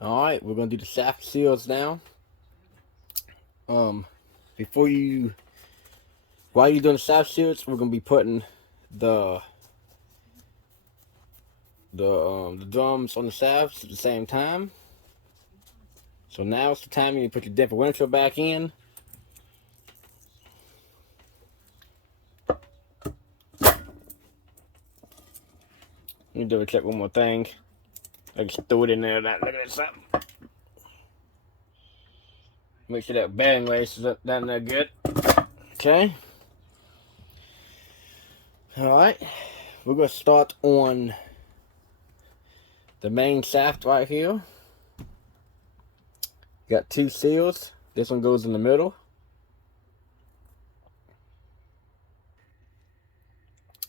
Alright, we're gonna do the shaft seals now. Before you while you're doing the shaft seals, we're gonna be putting the the drums on the shafts at the same time. So now it's the time you put your differential back in. Let me double check one more thing. I just threw it in there. Look at that something. Make sure that bearing race is down there good. Okay. Alright. We're gonna start on the main shaft right here. Got two seals. This one goes in the middle.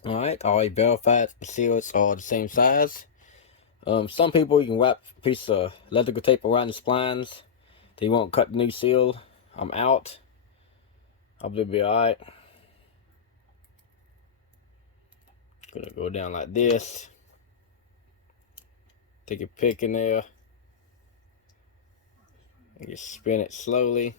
Alright, I already verified the seals are the same size. Some people, you can wrap a piece of electrical tape around the splines. They won't cut the new seal. I'm out. I believe it'll be alright. Gonna go down like this. Take your pick in there. And just spin it slowly.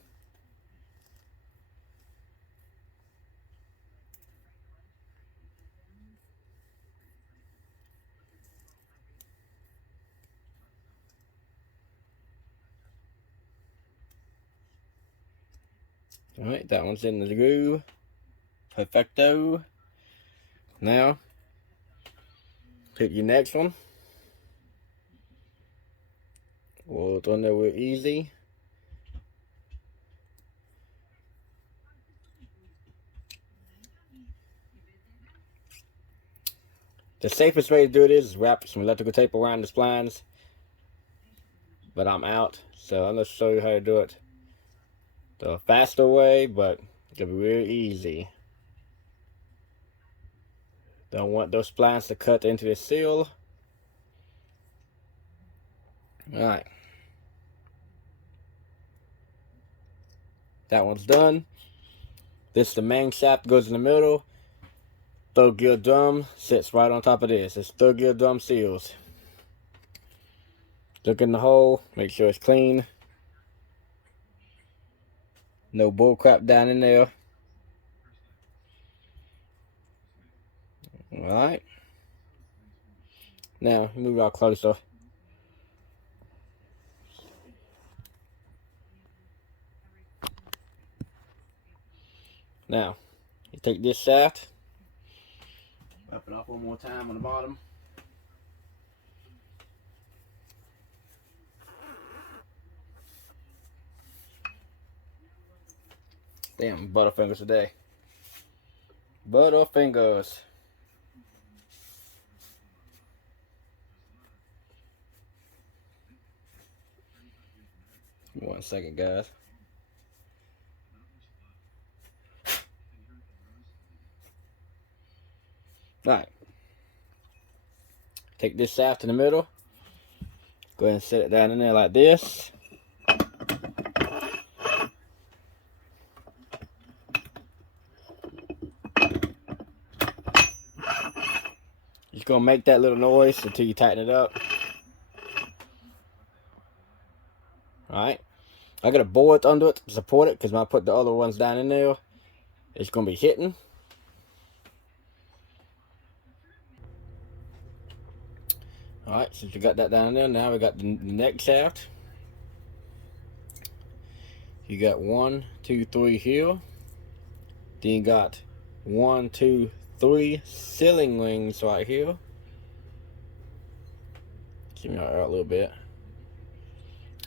Alright, that one's in the groove. Perfecto. Now, pick your next one. We'll throw in there real easy. The safest way to do it is wrap some electrical tape around the splines. But I'm out, so I'm gonna show you how to do it the faster way, but it's gonna be real easy. Don't want those splines to cut into the seal. Alright. That one's done. This is the main shaft, goes in the middle. Third gear drum sits right on top of this. It's third gear drum seals. Look in the hole, make sure it's clean. No bull crap down in there. Alright. Now, move out closer. Now, you take this shaft, wrap it off one more time on the bottom. Damn, butterfingers today. Butterfingers. One second, guys. Alright. Take this shaft in the middle. Go ahead and set it down in there like this. Just gonna make that little noise until you tighten it up. Alright. I got a board under it to support it because when I put the other ones down in there, it's gonna be hitting. Alright, since we got that down there, now we got the neck shaft. You got 1, 2, 3 here. Then you got 1, 2, 3 ceiling rings right here. Keep me out a little bit.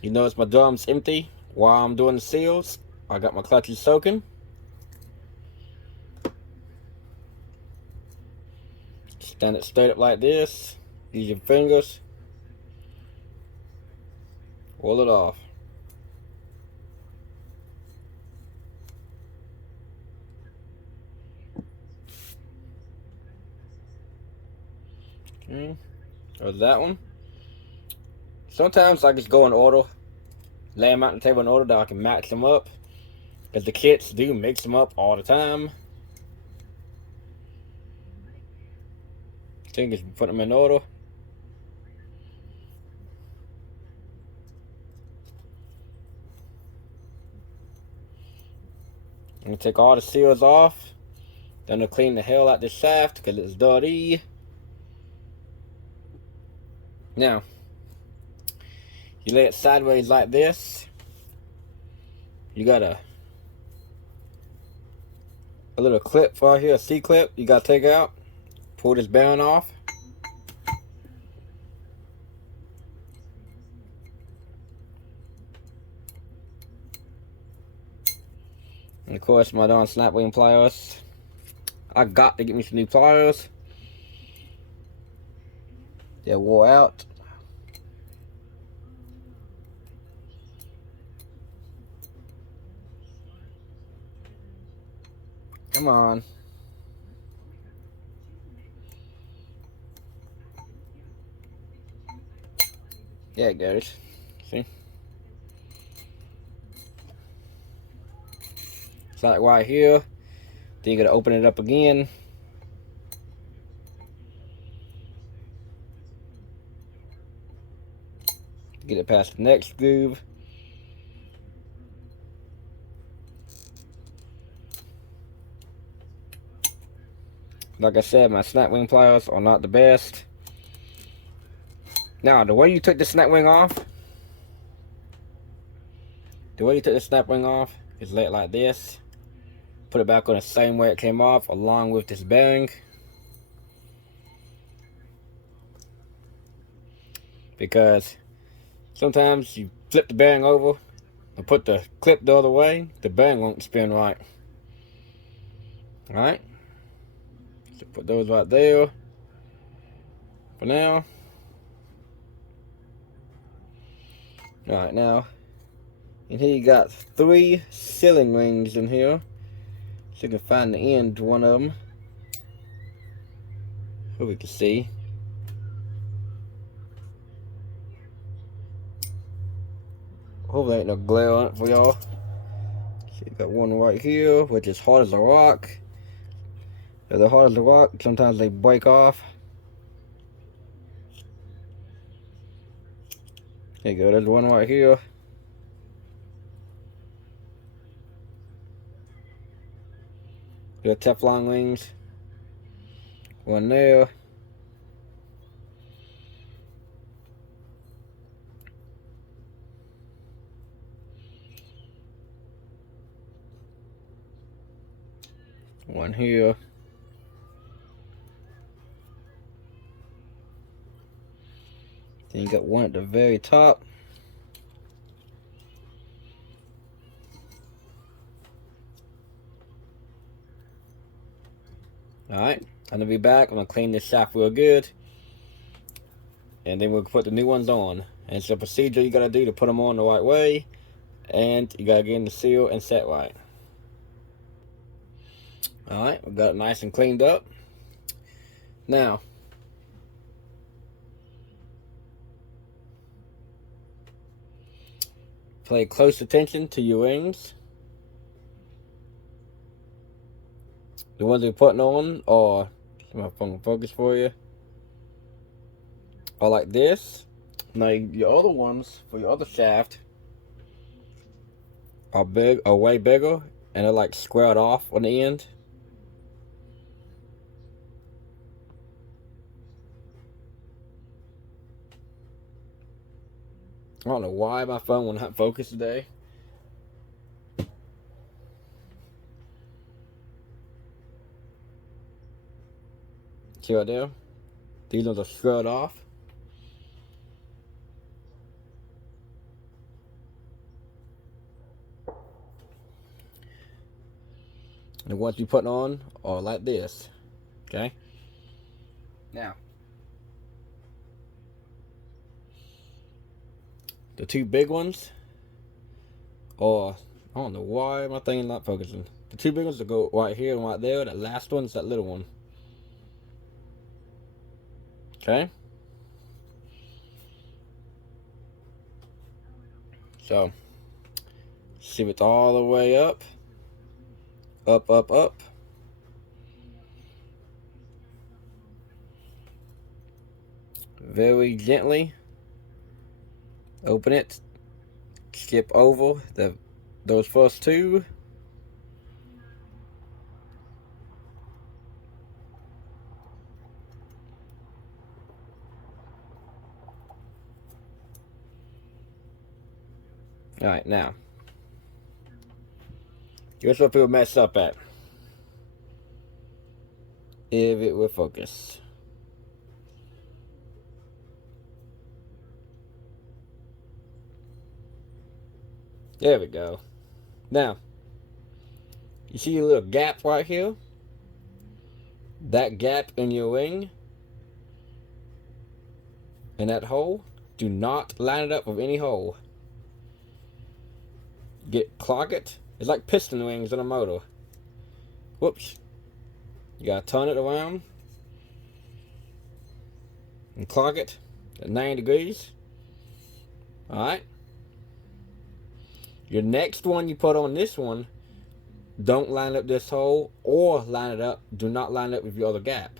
You notice my drum's empty while I'm doing the seals. I got my clutches soaking. Stand it straight up like this. Use your fingers. Roll it off. Okay. There's that one. Sometimes I just go in order. Lay them out on the table in order that I can match them up. Because the kits do mix them up all the time. So you can just put them in order. I'm gonna take all the seals off. Then I'm gonna clean the hell out this shaft because it's dirty. Now, you lay it sideways like this. You got a little clip right here, a C-clip you gotta take out. Pull this bearing off. And of course, my darn snap wing pliers. I got to get me some new pliers. They're wore out. Come on. There it goes. See? It's like right here. Then you gotta open it up again. Get it past the next groove. Like I said, my snap wing pliers are not the best. Now, the way you took the snap wing off, is lay it like this. Put it back on the same way it came off, along with this bearing. Because sometimes you flip the bearing over and put the clip the other way, the bearing won't spin right. Alright? So put those right there for now. Alright, now, and here you got 3 ceiling rings in here. So you can find the end to one of them. So we can see. Hopefully ain't no glare on it for y'all. So you got one right here, which is hard as a rock. If they're hard as a rock, sometimes they break off. There you go, there's one right here. Got Teflon rings. One there. One here. Then you got one at the very top. Alright, I'm gonna be back. I'm gonna clean this shaft real good. And then we'll put the new ones on. And it's a procedure you gotta do to put them on the right way. And you gotta get in the seal and set right. Alright, we got it nice and cleaned up. Now, pay close attention to your wings. The ones we're putting on are, my phone focus for you, are like this. Now your other ones for your other shaft are way bigger, and they're like squared off on the end. I don't know why my phone will not focus today. See right there? These ones are squared off. The ones you put on are like this. Okay? Now, the 2 big ones are, I don't know why my thing is not focusing. The 2 big ones that go right here and right there. That last one's that little one. Okay? So, see it's all the way up. Up, up, up. Very gently open it. Skip over those first 2. Alright, now. Here's what people mess up at. If it will focus. There we go. Now, you see a little gap right here? That gap in your wing and that hole, do not line it up with any hole. Clog it. It's like piston wings on a motor. Whoops. You gotta turn it around and clog it at 90 degrees. Alright. Your next one you put on this one, don't line up this hole or line it up. Do not line up with your other gap.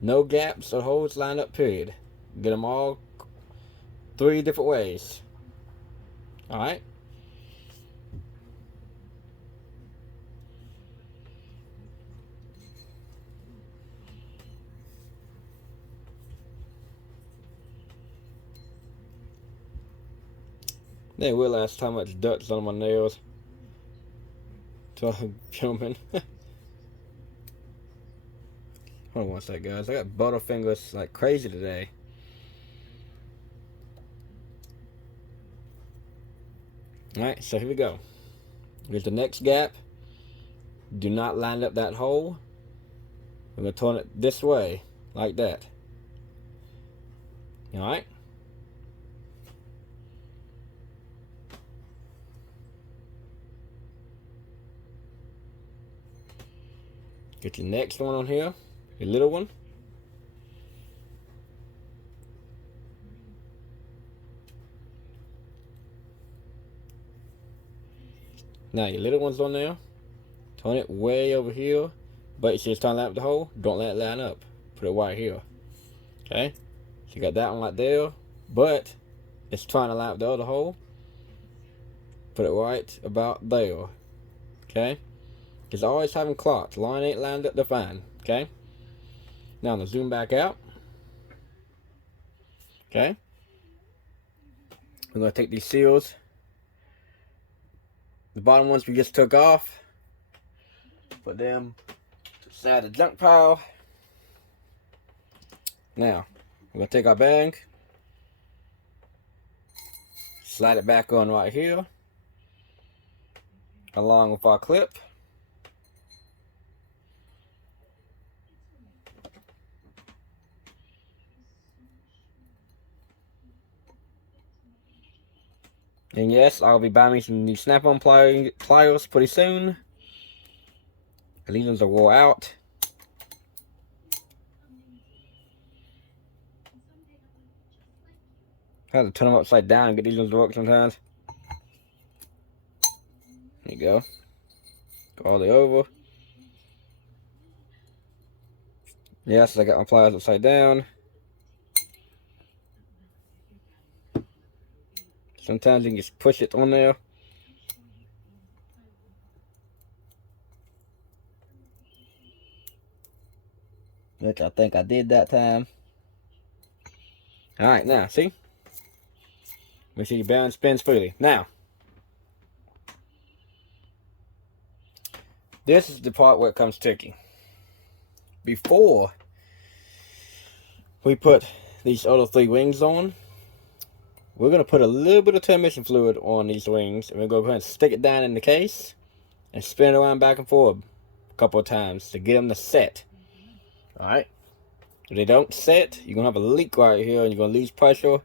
No gaps or holes lined up, period. Get them all 3 different ways. Alright. Didn't realize how much dirt's on my nails. So I'm filming. Hold on one sec, guys. I got butterfingers like crazy today. Alright, so here we go. Here's the next gap. Do not line up that hole. We're going to turn it this way, like that. Alright? Get your next one on here, your little one. Now your little one's on there. Turn it way over here. But you see it's trying to line up the hole. Don't let it line up. Put it right here. Okay? So you got that one right there. But it's trying to line up the other hole. Put it right about there. Okay? Because always having clots. Line ain't lined up, they're fine. Okay? Now I'm going to zoom back out. Okay? We're going to take these seals. The bottom ones we just took off. Put them to the side of the junk pile. Now, we're going to take our bang. Slide it back on right here. Along with our clip. And yes, I'll be buying me some new snap-on pliers pretty soon. These ones are wore out. I have to turn them upside down and get these ones to work sometimes. There you go. Go all the way over. Yes, I got my pliers upside down. Sometimes you can just push it on there. Which I think I did that time. Alright, now, see? Make sure your bearing spins freely. Now, this is the part where it comes tricky. Before we put these other 3 wings on, we're going to put a little bit of transmission fluid on these wings. And we're going to go ahead and stick it down in the case. And spin it around back and forth a couple of times to get them to set. Alright? If they don't set, you're going to have a leak right here. And you're going to lose pressure.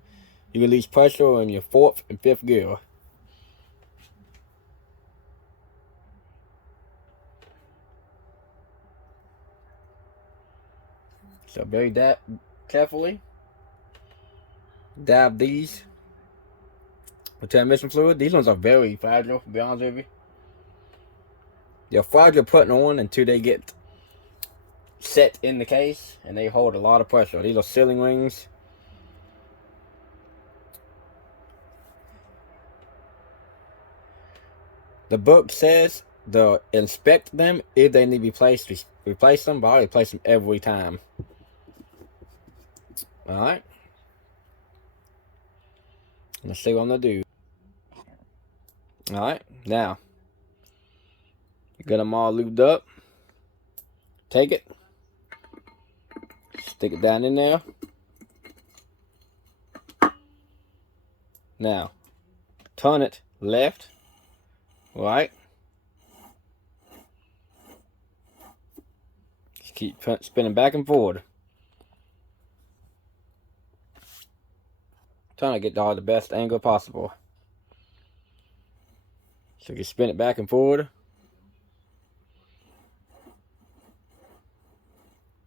You're going to lose pressure in your 4th and 5th gear. So very carefully. Dab these with transmission fluid. These ones are very fragile, to be honest with you. They're fragile putting on until they get set in the case, and they hold a lot of pressure. These are ceiling wings. The book says to inspect them if they need to be replaced. Replace them, but I replace them every time. Alright. Let's see what I'm going to do. Alright, now you got them all lubed up. Take it, stick it down in there. Now, turn it left, right. Just keep spinning back and forward. Trying to get all the best angle possible. So you spin it back and forward.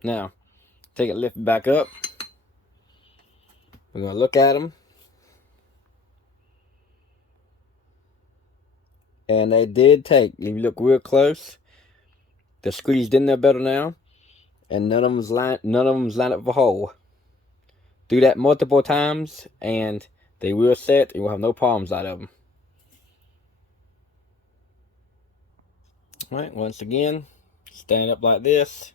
Now, take it, lift it back up. We're going to look at them. And they did take, if you look real close, they're squeezed in there better now. And none of them's lined up for hole. Do that multiple times and they will set. You will have no problems out of them. Alright, once again, stand up like this.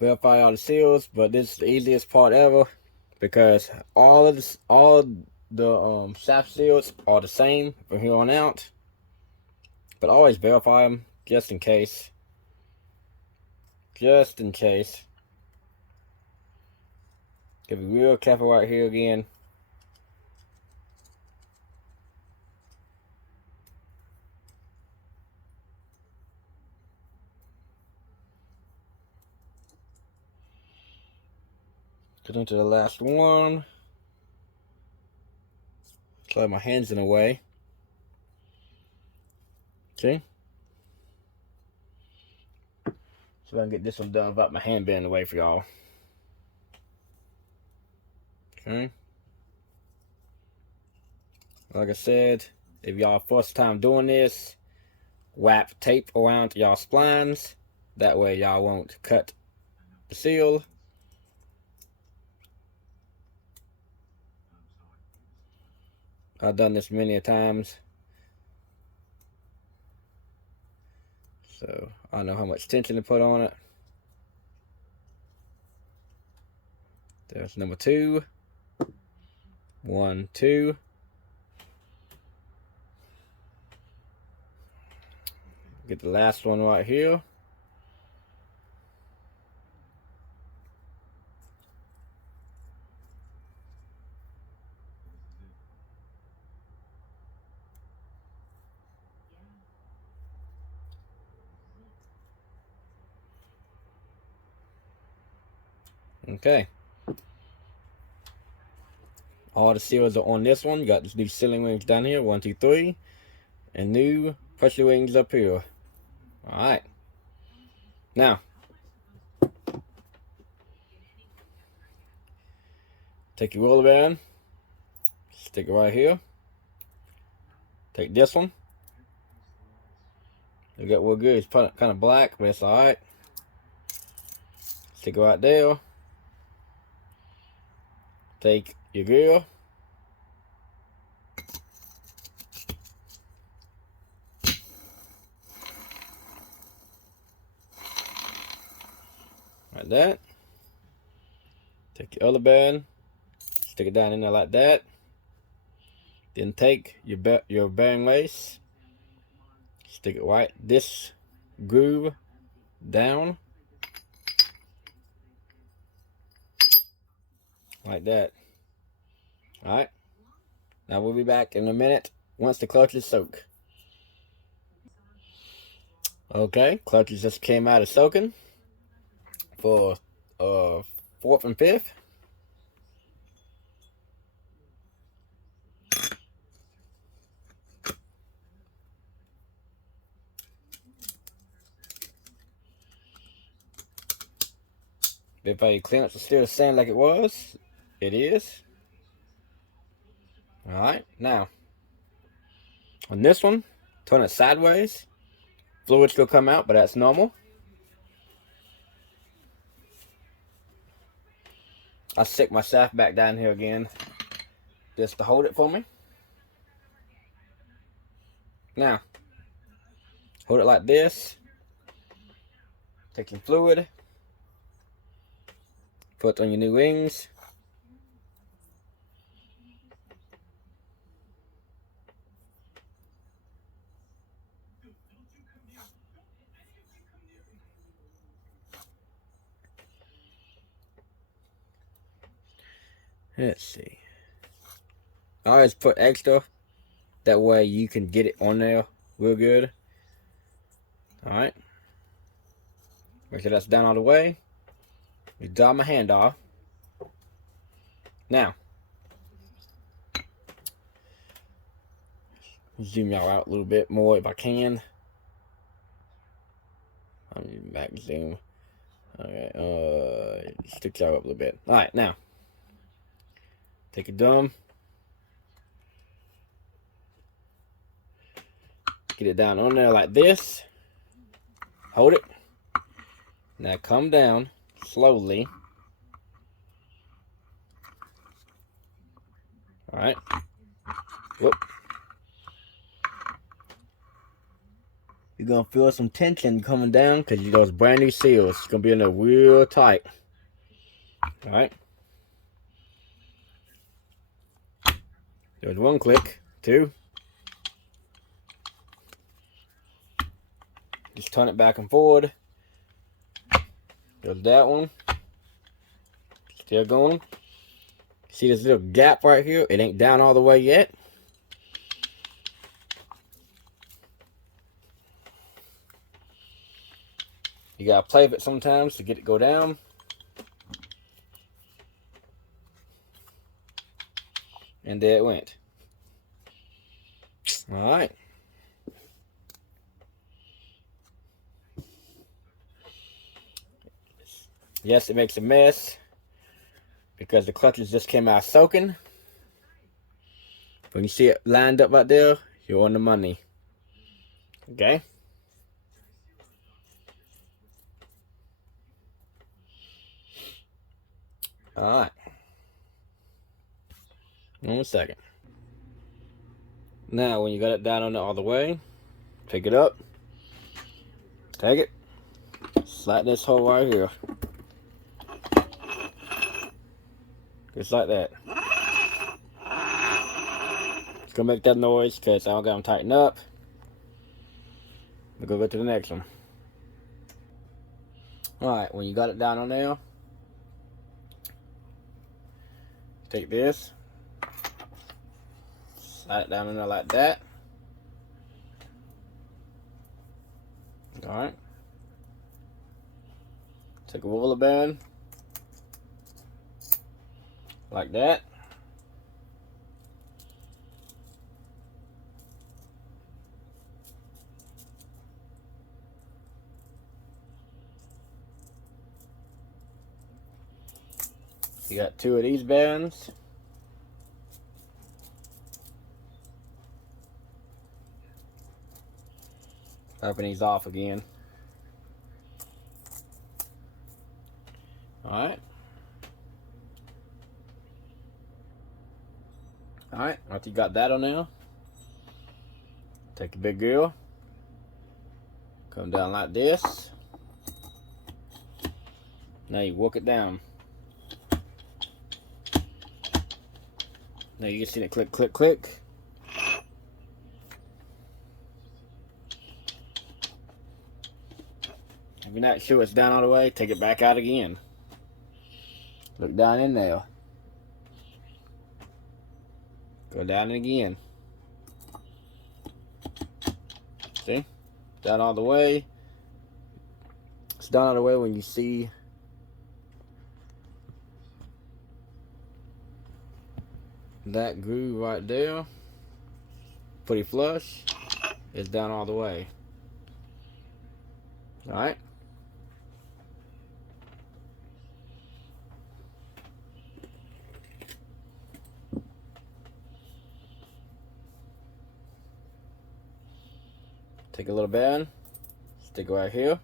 Verify all the seals, but this is the easiest part ever because all the shaft seals are the same from here on out. But always verify them just in case. Just in case. Gotta be real careful right here again. Get into the last one. Slide my hands in the way. Okay. So I can get this one done without my hand being in the way for y'all. Okay. Like I said, if y'all first time doing this, wrap tape around y'all splines. That way y'all won't cut the seal. I've done this many times. So I know how much tension to put on it. There's number 2. 1, 2. Get the last one right here. Okay. All the seals are on this one. You got these new sealing rings down here, 1, 2, 3, and new pressure rings up here. Alright. Now, take your roller band, stick it right here. Take this one. You got we're good. It's kind of black, but it's alright. Stick it right there. Take your grill. Like that. Take your other band. Stick it down in there like that. Then take your bearing lace. Stick it right this groove down. Like that. Alright. Now we'll be back in a minute once the clutches soak. Okay, clutches just came out of soaking for 4th and 5th. If your clearance is still the same like it was, it is. Alright, now on this one, turn it sideways. Fluids will come out, but that's normal. I stick my shaft back down here again just to hold it for me. Now, hold it like this. Take your fluid. Put on your new rings. Let's see. I always put extra. That way you can get it on there real good. Alright. Make sure that's down all the way. You draw my hand off. Now, zoom y'all out a little bit more if I can. I'm using back zoom. Okay, stick y'all up a little bit. Alright, now. Take a thumb. Get it down on there like this. Hold it. Now come down slowly. Alright. Whoop. You're gonna feel some tension coming down because those brand new seals. It's gonna be in there real tight. Alright. There's one click. Two. Just turn it back and forward. There's that one. Still going. See this little gap right here? It ain't down all the way yet. You gotta play with it sometimes to get it go down. And there it went. Alright. Yes, it makes a mess because the clutches just came out soaking. When you see it lined up right there, you're on the money. Okay? Alright. 1 second. Now, when you got it down on it all the way, pick it up. Take it. Slide this hole right here. Just like that. It's gonna make that noise because I don't got them tightened up. We'll go to the next one. Alright, when you got it down on there, take this, slide it down in there like that. Alright. Take a roller band, like that. You got 2 of these bands. Popping these off again. Alright. Alright, once you got that on there, take a big girl, come down like this. Now you walk it down. Now you can see it click, click, click. If you're not sure it's down all the way, take it back out again. Look down in there. Go down again. See? Down all the way. It's down all the way when you see that groove right there. Pretty flush. It's down all the way. Alright? Take a little band, stick it right here.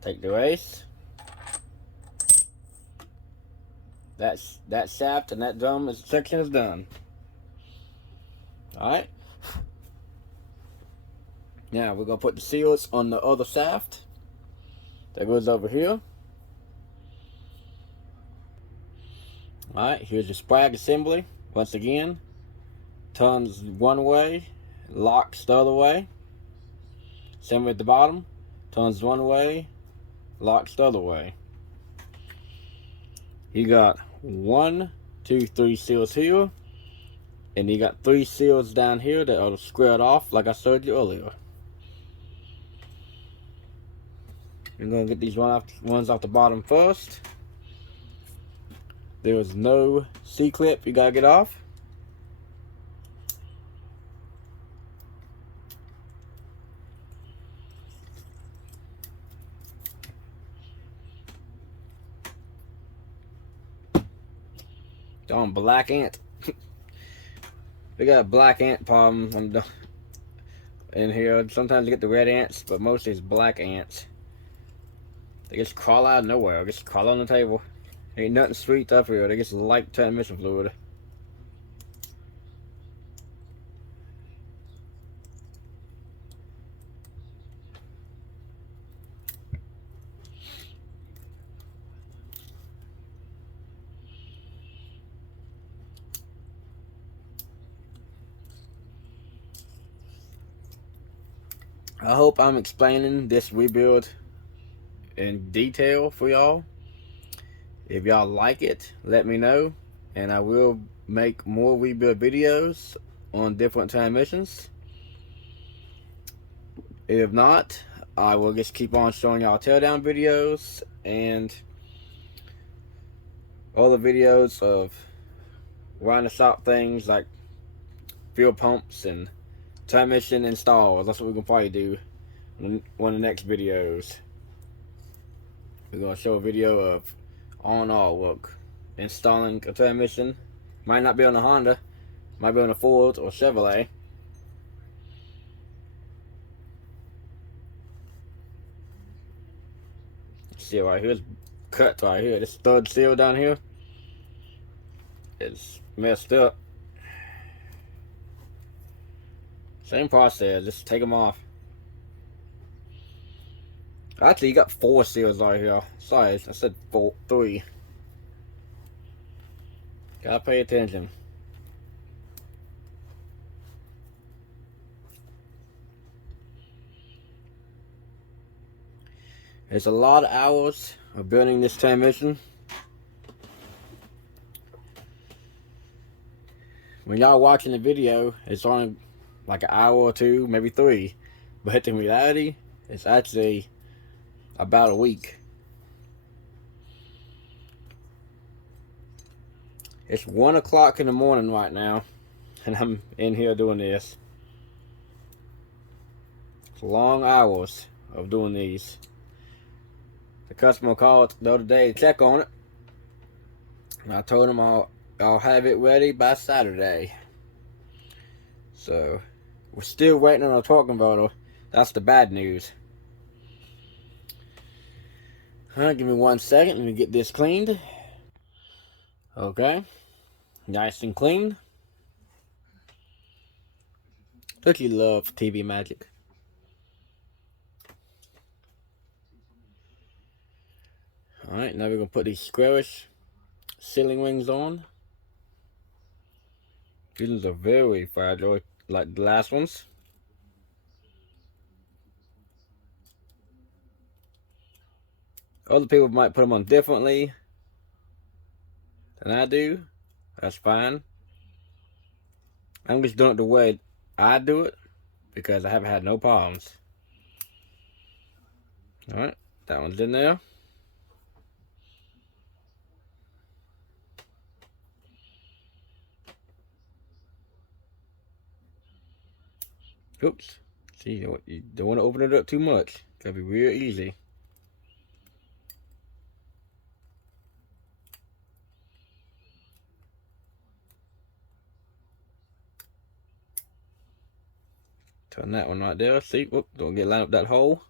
Take the race. That shaft and that drum section is done. Alright. Now we're gonna put the seals on the other shaft. That goes over here. Alright, here's your sprag assembly. Once again, turns one way, locks the other way. Same at the bottom. Turns one way, locks the other way. You got 1, 2, 3 seals here, and you got 3 seals down here that are squared off like I showed you earlier. You're gonna get these ones off the bottom first. There's no C-clip you gotta get off. Darn black ant. We got a black ant problem in here. Sometimes you get the red ants, but mostly it's black ants. They just crawl out of nowhere. They just crawl on the table. Ain't nothing sweet up here. They just like transmission fluid. I hope I'm explaining this rebuild in detail for y'all. If y'all like it, let me know, and I will make more rebuild videos on different transmissions. If not, I will just keep on showing y'all teardown videos and all the videos of around the shop things like fuel pumps and transmission installs. That's what we're gonna probably do in one of the next videos. We're gonna show a video of on-all work, installing a transmission. Might not be on a Honda, might be on a Ford or Chevrolet. See right here, it's cut right here. This third seal down here is messed up. Same process, just take them off. Actually, you got 4 seals right here. Sorry, I said 3. Gotta pay attention. It's a lot of hours of building this transmission. When y'all watching the video, it's only like an hour or 2, maybe 3. But in reality, it's actually about a week. It's 1 o'clock in the morning right now, and I'm in here doing this. It's long hours of doing these. The customer called the other day to check on it, and I told him I'll have it ready by Saturday. So we're still waiting on a torque converter. That's the bad news. Alright, give me 1 second. Let me get this cleaned. Okay, nice and clean. Don't you love TV magic? Alright, now we're going to put these squarish ceiling rings on. These ones are very fragile, like the last ones. Other people might put them on differently than I do. That's fine. I'm just doing it the way I do it because I haven't had no problems. Alright, that one's in there. Oops. See, you don't want to open it up too much. It's going to be real easy. Turn that one right there. See, whoop, don't get lined up that hole.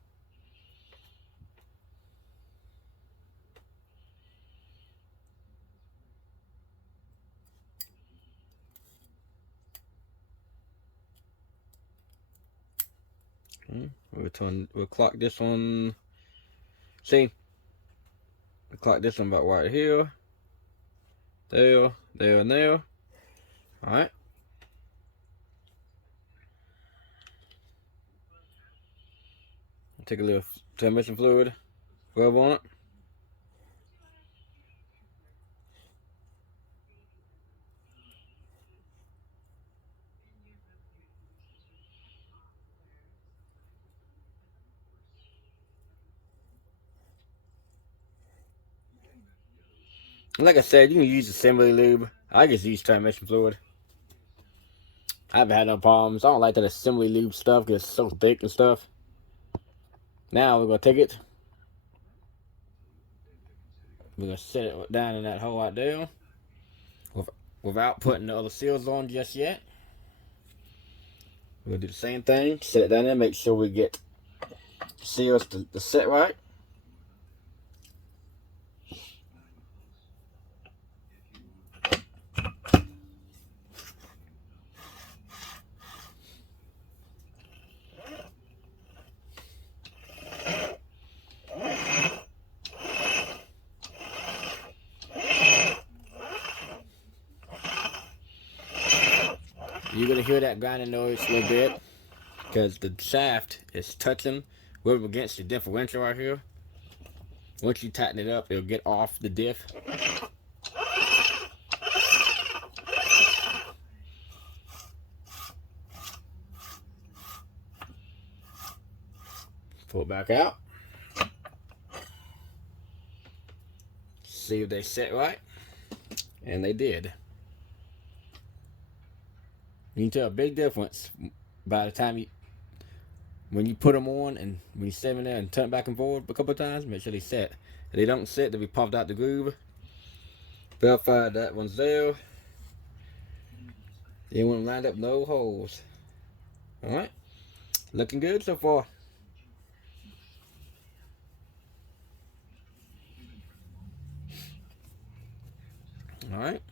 We'll clock this one. See, we'll clock this one about right here. There, there, and there. Alright. Take a little transmission fluid, rub on it. Like I said, you can use assembly lube. I just use transmission fluid. I haven't had no problems. I don't like that assembly lube stuff because it's so thick and stuff. Now we're going to take it. We're going to set it down in that hole right there. Without putting the other seals on just yet. We're going to do the same thing. Set it down there. Make sure we get the seals to set right. You're going to hear that grinding noise a little bit because the shaft is touching rub against the differential right here. Once you tighten it up, it'll get off the diff. Pull it back out. See if they set right. And they did. You can tell a big difference by the time when you put them on and when you set them in there and turn it back and forward a couple of times, make sure they set. If they don't set, they'll be pumped out the groove. Verified that one's there. You want them lined up, no holes. Alright. Looking good so far. Alright.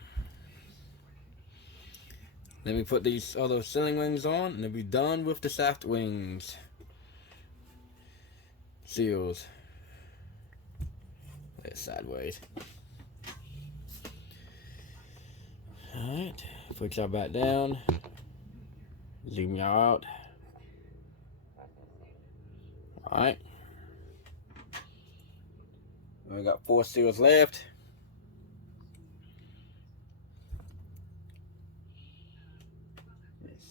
Let me put these other ceiling wings on and then be done with the shaft wings. Seals. Lay it sideways. Alright. Put y'all back down. Zoom y'all out. Alright. We got 4 seals left.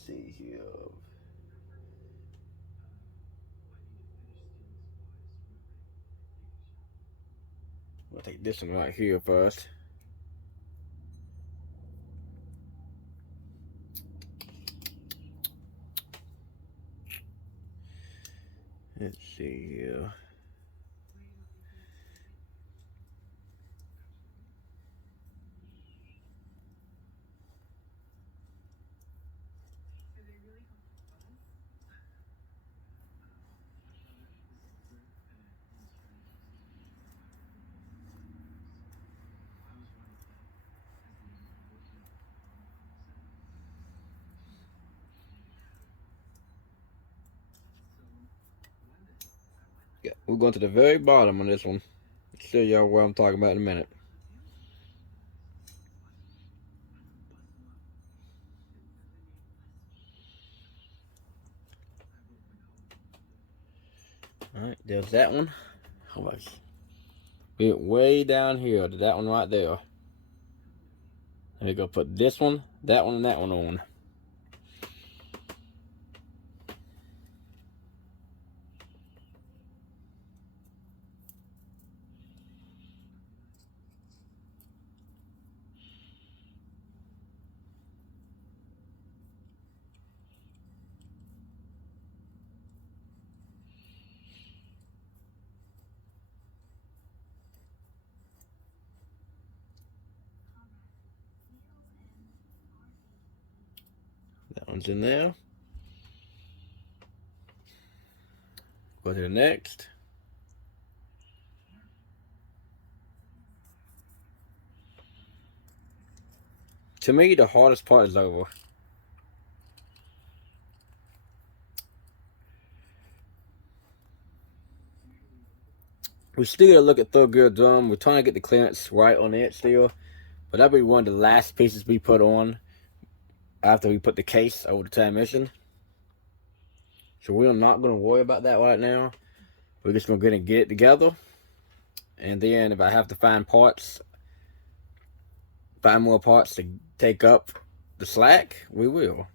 See here. We'll take this one right here first. Let's see here. Yeah, we're going to the very bottom on this one. I'll show y'all what I'm talking about in a minute. Alright, there's that one. How much? We went way down here to that one right there. And we go put this one, that one, and that one on. That one's in there. Go to the next. To me, the hardest part is over. We still gotta look at tourqed drum. We're trying to get the clearance right on it still. But that'll be one of the last pieces we put on after we put the case over the transmission. So we're not going to worry about that right now. we're just gonna go ahead and get it together. And then if I have to find more parts to take up the slack, we will.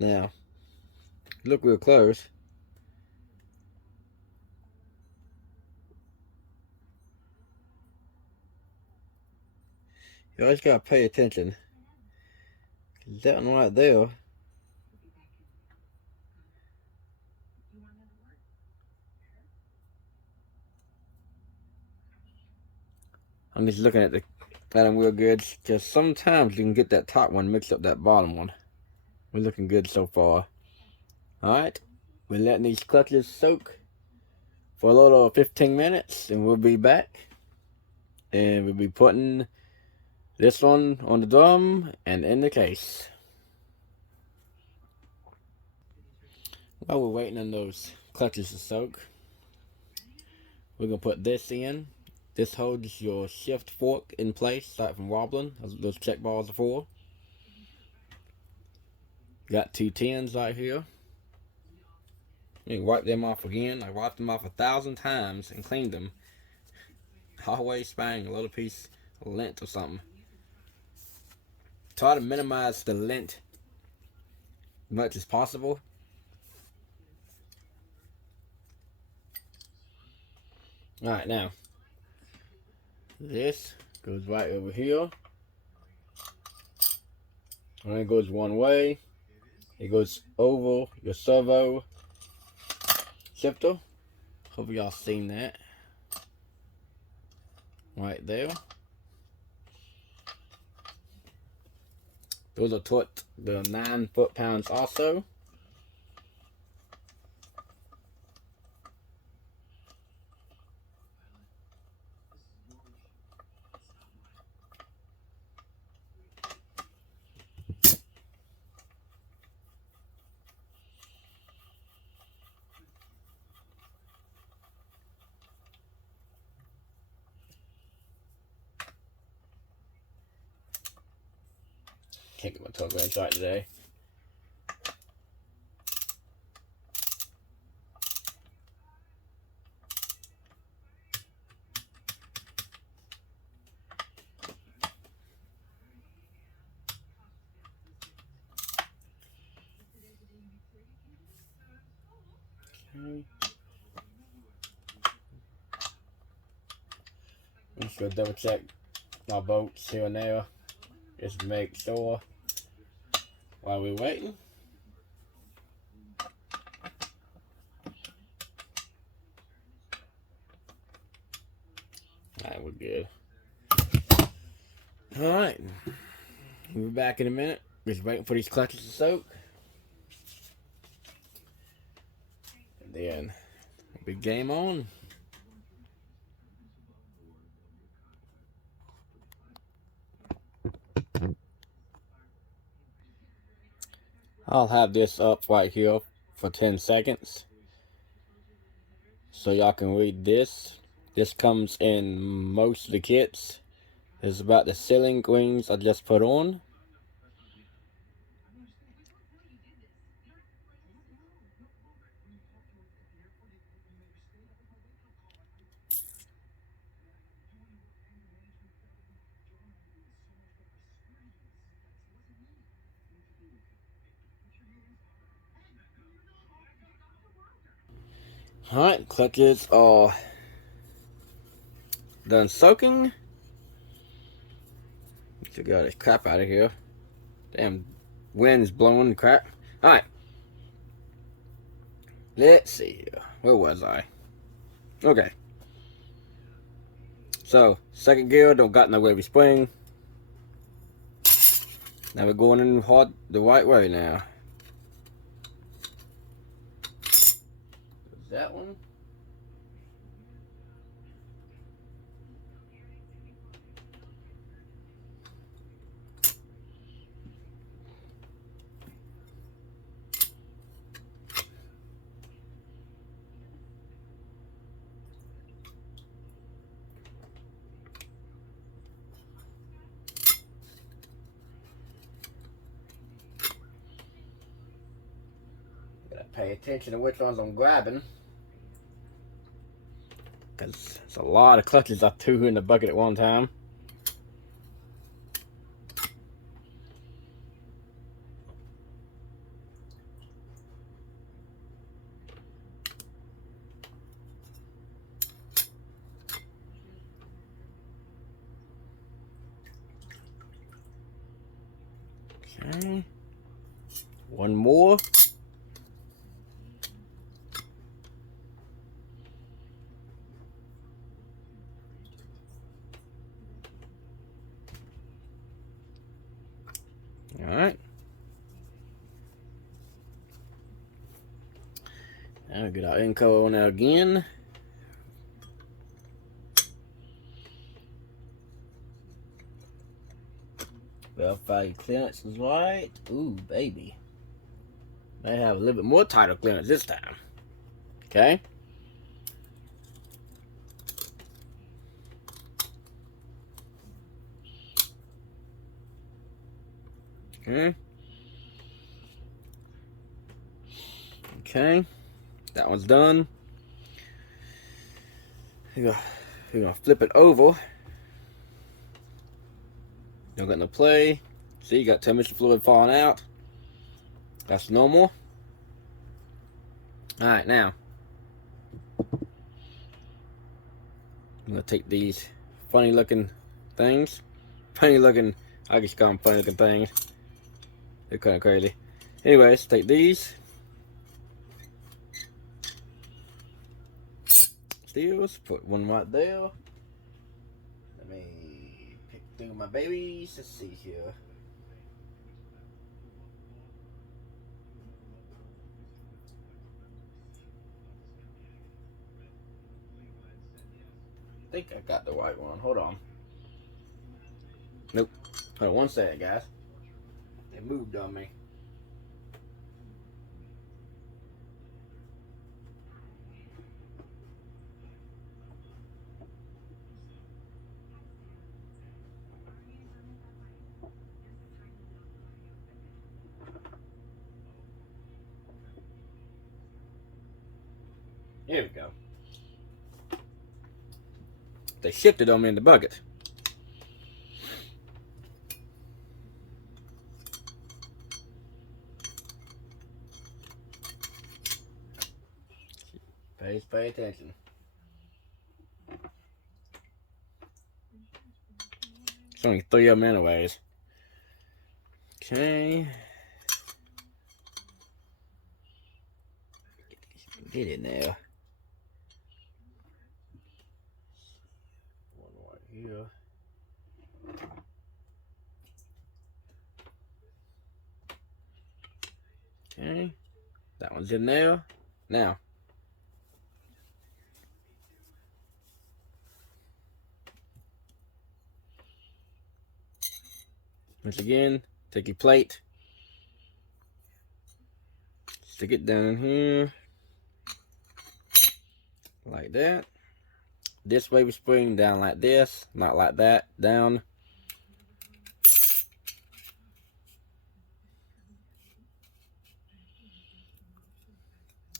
Now, look real close. You always gotta pay attention. That one right there, I'm just looking at them real good, because sometimes you can get that top one mixed up that bottom one. We're looking good so far. Alright, we're letting these clutches soak for a little 15 minutes, and we'll be back. And we'll be putting this one on the drum and in the case. While we're waiting on those clutches to soak, we're going to put this in. This holds your shift fork in place, start from wobbling. Those check balls are for. Got 2 10s right here. You can wipe them off again. I wiped them off 1,000 times and cleaned them. Always find a little piece of lint or something. Try to minimize the lint as much as possible. Alright, now this goes right over here. And it goes one way. It goes over your servo shifter. Hope y'all seen that. Right there. Those are taught the 9 foot-pounds also. Can't get my toe wrench right today. Okay. I'm just gonna double check my bolts here and there, just to make sure while we're waiting. Alright, we're good. Alright, we'll be back in a minute. Just waiting for these clutches to soak. And then, big game on. I'll have this up right here for 10 seconds so y'all can read this. This comes in most of the kits. It's about the ceiling rings I just put on. Alright, clutches are done soaking. Get all this crap out of here. Damn wind's blowing the crap. Alright. Let's see here. Where was I? Okay. So, second gear, don't got no wavy spring. Now we're going in hard the right way now. That one. attention to which ones I'm grabbing. Because there's a lot of clutches I threw in the bucket at one time. Okay. One more. Alright. Now we get our Inco on there again. Verify clearance is right. Ooh, baby. May have a little bit more tighter clearance this time. Okay. Okay. Okay. That one's done. We're gonna flip it over. Don't got no play. See, you got temperature fluid falling out. That's normal. Alright, now I'm gonna take these funny looking things. Funny looking, I just call them funny looking things. They're kind of crazy. Anyways, take these. Steels, put one right there. Let me pick through my babies. Let's see here. I think I got the right one. Hold on. Nope. Hold on one second, guys. They moved on me. Here we go. They shifted on me in the bucket. Pay attention. It's only 3 of them anyways. Okay. Get in there. One right here. Okay. That one's in there. Now. Once again, take your plate. Stick it down here. Like that. This wavy spring down like this. Not like that. Down.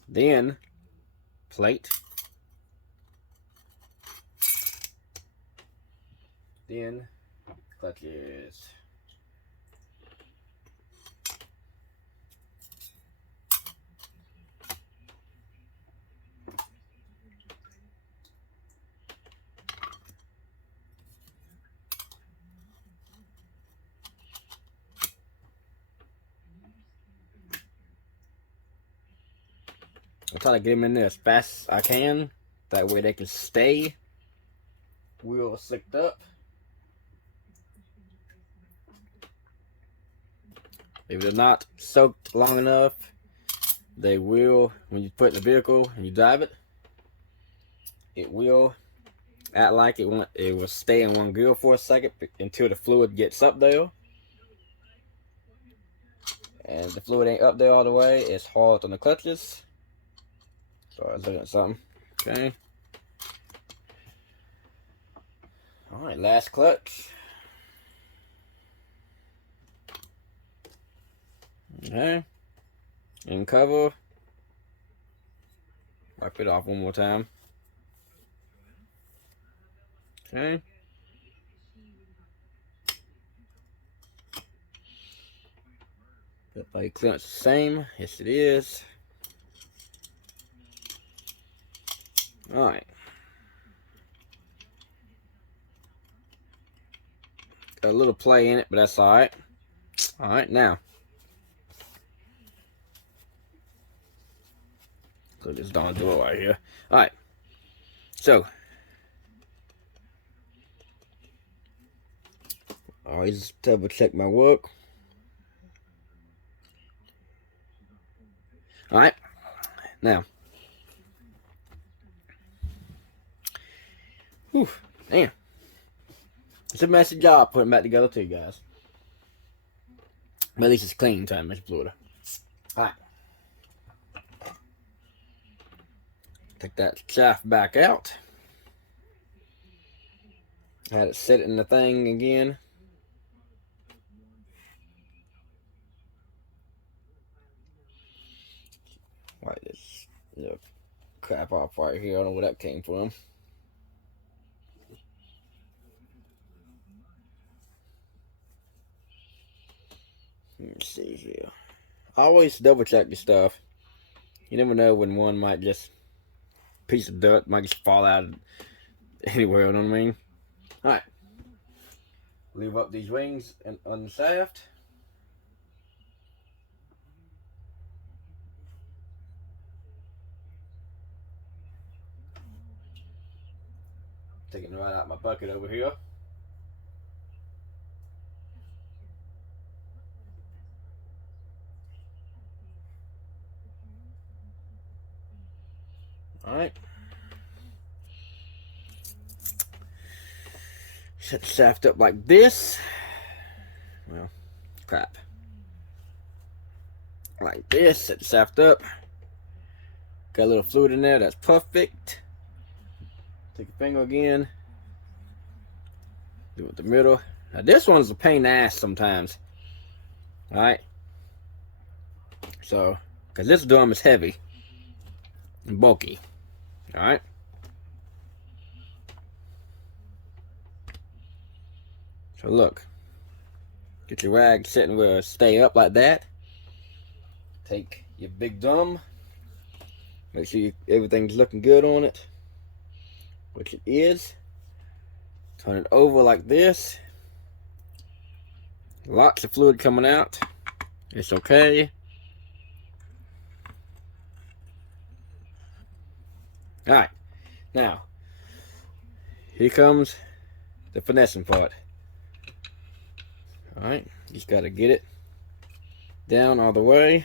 Then, plate. Then, clutches. I'll try to get them in there as fast as I can. That way they can stay real slicked up. If they're not soaked long enough, they will, when you put it in the vehicle and you drive it, it will act like it will stay in one gear for a second until the fluid gets up there. And if the fluid ain't up there all the way, it's hard on the clutches. So I was looking at something. Okay. Alright, last clutch. Okay. In cover. Wipe it off one more time. Okay. Everybody clearance the same. Yes, it is. Alright. Got a little play in it, but that's alright. Alright, now. Close this darn door right here. Alright. So. Always double check my work. Alright. Now. Whew. Damn. It's a messy job putting back together too, guys. But at least it's clean time, Mr. Florida. Alright. Take that shaft back out. I had it set in the thing again. Wipe this crap off right here. I don't know where that came from. Let me see here. Always double check your stuff. You never know when one might just piece of dirt might just fall out anywhere. You know what I mean? All right. Leave up these wings and on the shaft. Taking it right out my bucket over here. Alright. Set the shaft up like this. Well, crap. Like this. Set the shaft up. Got a little fluid in there. That's perfect. Take your finger again. Do it with the middle. Now this one's a pain in the ass sometimes. Alright. So, because this drum is heavy and bulky. Alright. So look. Get your rag sitting where it stay up like that. Take your big drum. Make sure everything's looking good on it. Which it is. Turn it over like this. Lots of fluid coming out. It's okay. Alright. Now, here comes the finessing part. Alright. Just got to get it down all the way.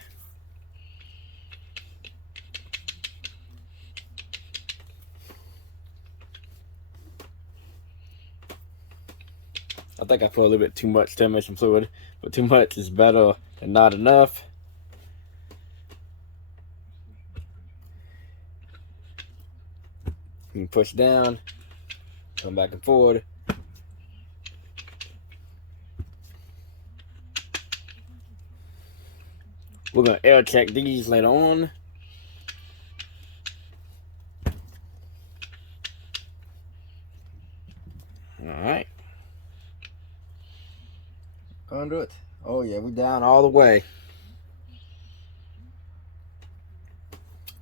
I think I put a little bit too much termination fluid, but too much is better than not enough. You can push down, come back and forward. We're going to air check these later on. Alright. Under it. Oh yeah, we're down all the way.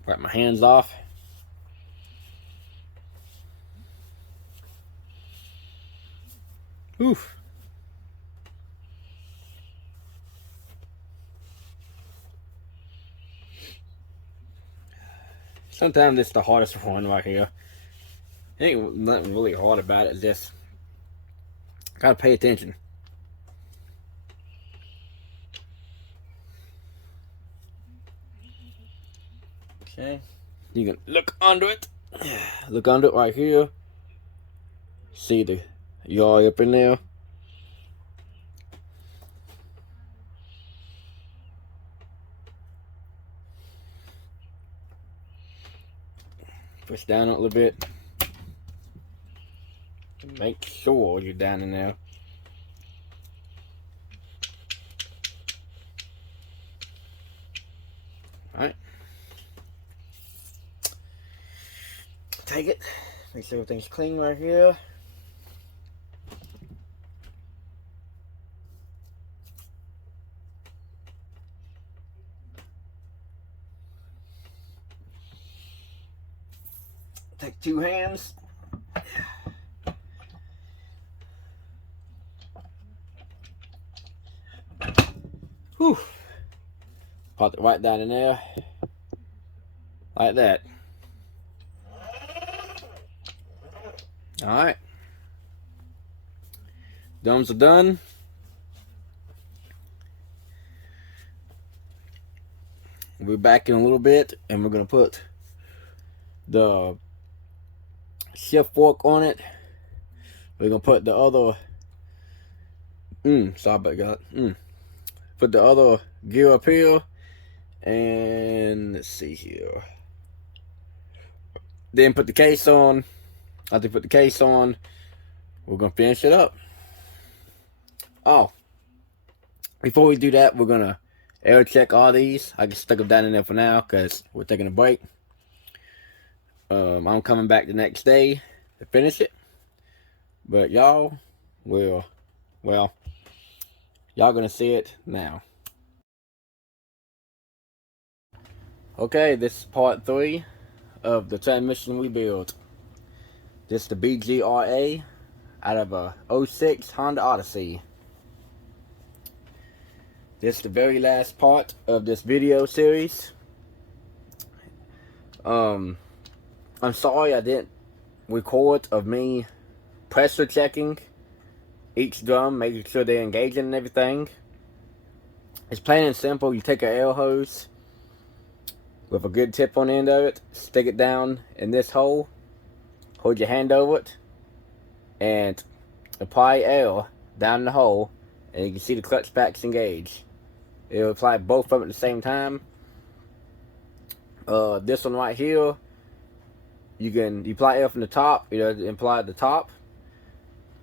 Wipe my hands off. Oof. Sometimes it's the hardest one right here. Ain't nothing really hard about it. It's just gotta pay attention. Okay, you can look under it. Look under it right here. See the yaw up in there. Push down a little bit. Make sure you're down in there. Alright. Take it. Make sure everything's clean right here. Take 2 hands. Whew. Pop it right down in there. Like that. Alright. Drums are done. We're back in a little bit and we're going to put the shift fork on it. We're going to put the other... sorry about that. Put the other gear up here. And let's see here. Then put the case on. After you put the case on, we're going to finish it up. Oh, before we do that, we're going to air check all these. I can stick them down in there for now because we're taking a break. I'm coming back the next day to finish it. But y'all will, well, y'all going to see it now. Okay, this is part 3 of the transmission we built. This is the BGRA out of a 06 Honda Odyssey. This is the very last part of this video series. I'm sorry I didn't record of me pressure checking each drum, making sure they're engaging and everything. It's plain and simple. You take an air hose with a good tip on the end of it, stick it down in this hole, hold your hand over it, and apply air down the hole, and you can see the clutch packs engage. It'll apply both of them at the same time. This one right here, you apply air from the top, you apply at the top.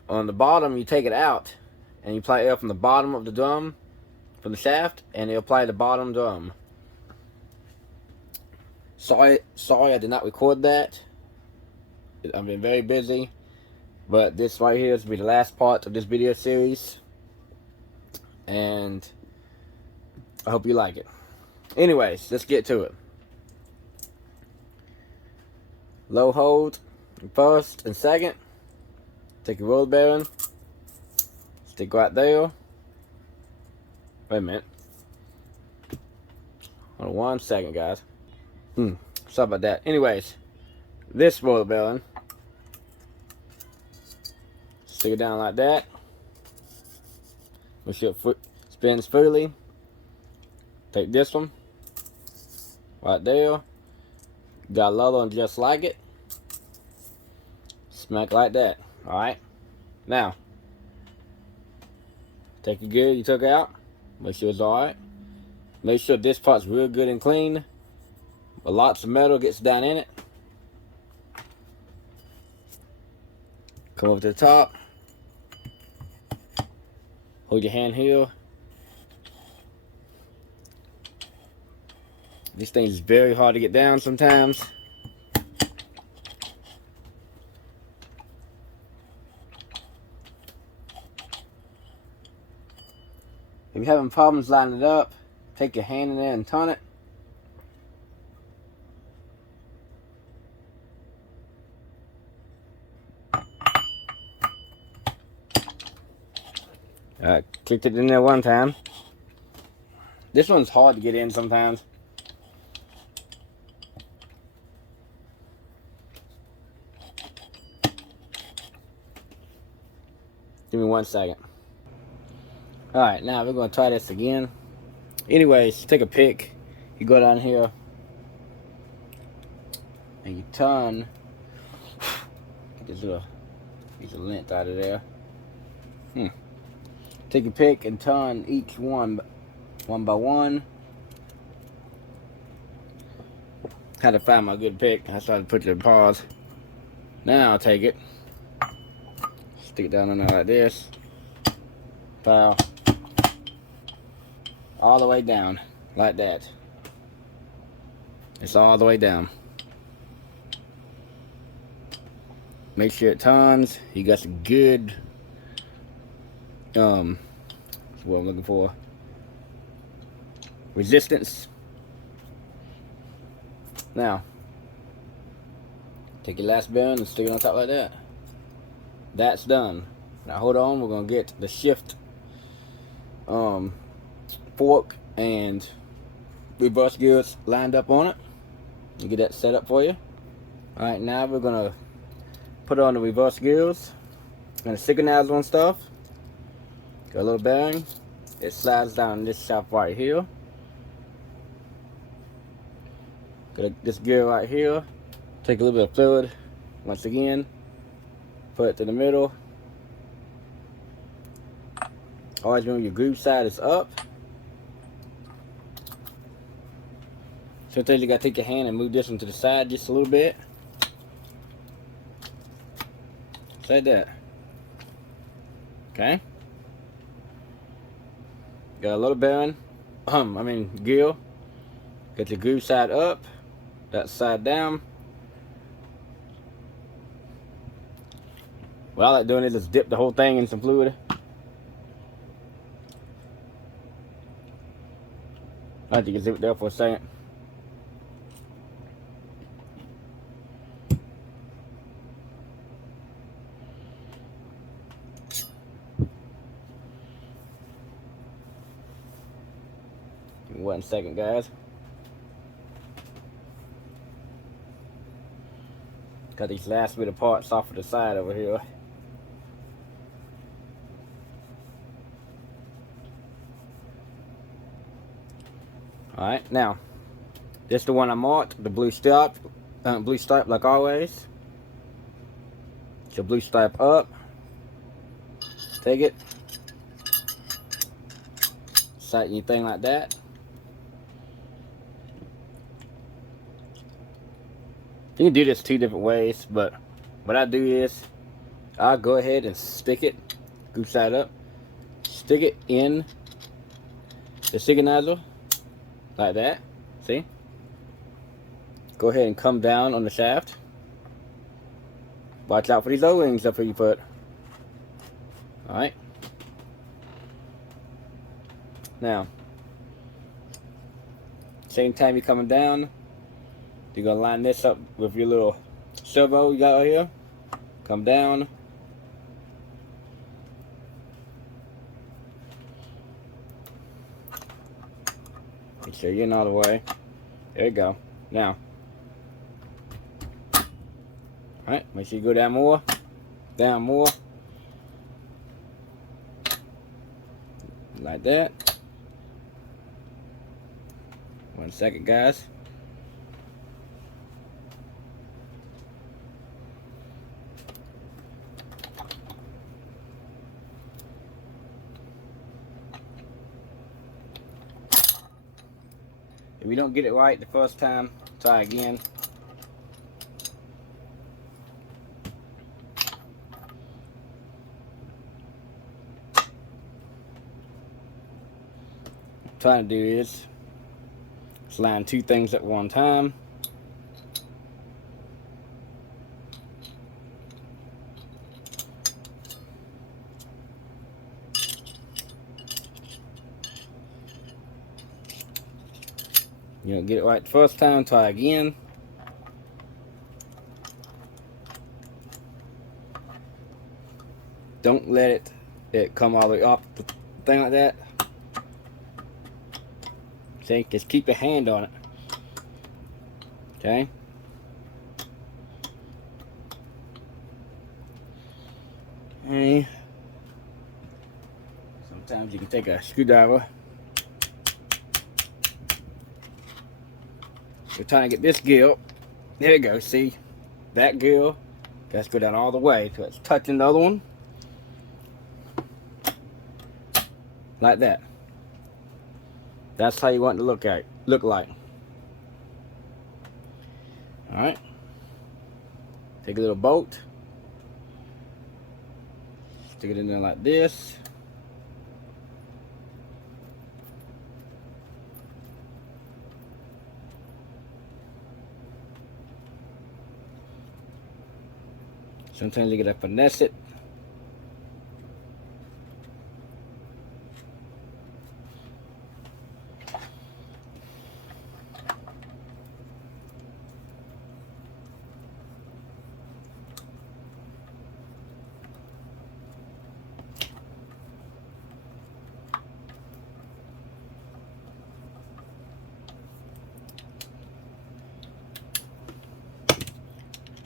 On the bottom, you take it out, and you apply air from the bottom of the drum, from the shaft, and it'll apply the bottom drum. Sorry I did not record that. I've been very busy. But this right here is be the last part of this video series. And I hope you like it. Anyways, let's get to it. Low hold first and second. Take your roller bearing. Stick right there. Wait a minute. Hold on 1 second, guys. Sorry about that. Anyways, this roller bearing, stick it down like that. Make sure it spins freely. Take this one right there. Got another one just like it. Smack like that. Alright. Now, take your gear you took out. Make sure it's alright. Make sure this part's real good and clean. But lots of metal gets down in it. Come over to the top. Hold your hand here. This thing is very hard to get down sometimes. If you're having problems lining it up, take your hand in there and turn it. Clicked it in there one time. This one's hard to get in sometimes. Give me 1 second. Alright, now we're going to try this again. Anyways, take a pick. You go down here. And you turn. Get this little piece of lint out of there. Take a pick and turn each one by one. Had to find my good pick. I started to put it in pause. Now I'll take it. Stick it down in there like this. Pow. All the way down. Like that. It's all the way down. Make sure it turns. You got some good, that's what I'm looking for, resistance. Now, take your last bearing and stick it on top like that. That's done. Now hold on, we're gonna get the shift fork and reverse gears lined up on it. You get that set up for you. Alright, now we're gonna put on the reverse gears and the synchronizer on stuff. Got a little bearing. It slides down this shaft right here. Got this gear right here. Take a little bit of fluid. Once again, put it to the middle. Always remember your groove side is up. Sometimes you gotta take your hand and move this one to the side just a little bit. Just like that. Okay. Got a little bearing. Gear. Get your groove side up. That side down. What I like doing is just dip the whole thing in some fluid. I think you can zip it there for a second. Give me 1 second, guys. Got these last bit of parts off of the side over here. Alright, now, this is the one I marked, the blue stripe like always. Get your blue stripe up. Take it. Sight anything like that. You can do this 2 different ways, but what I do is I'll go ahead and stick it, groove side up, stick it in the synchronizer like that. See? Go ahead and come down on the shaft. Watch out for these O-rings up here you put. Alright. Now, same time you're coming down, you're going to line this up with your little servo you got right here. Come down. Make sure you're in all the way. There you go. Now, alright, make sure you go down more. Down more. Like that. 1 second, guys. If you don't get it right the first time, try again. What I'm trying to do is line 2 things at one time. You don't get it right the first time, try again. Don't let it come all the way up, the thing like that. See, just keep your hand on it. Okay. And sometimes you can take a screwdriver. We're trying to get this gill. There you go, see? That gill. Got to go down all the way so it's touching the other one. Like that. That's how you want it to look like. Alright. Take a little bolt. Stick it in there like this. Sometimes you gotta finesse it.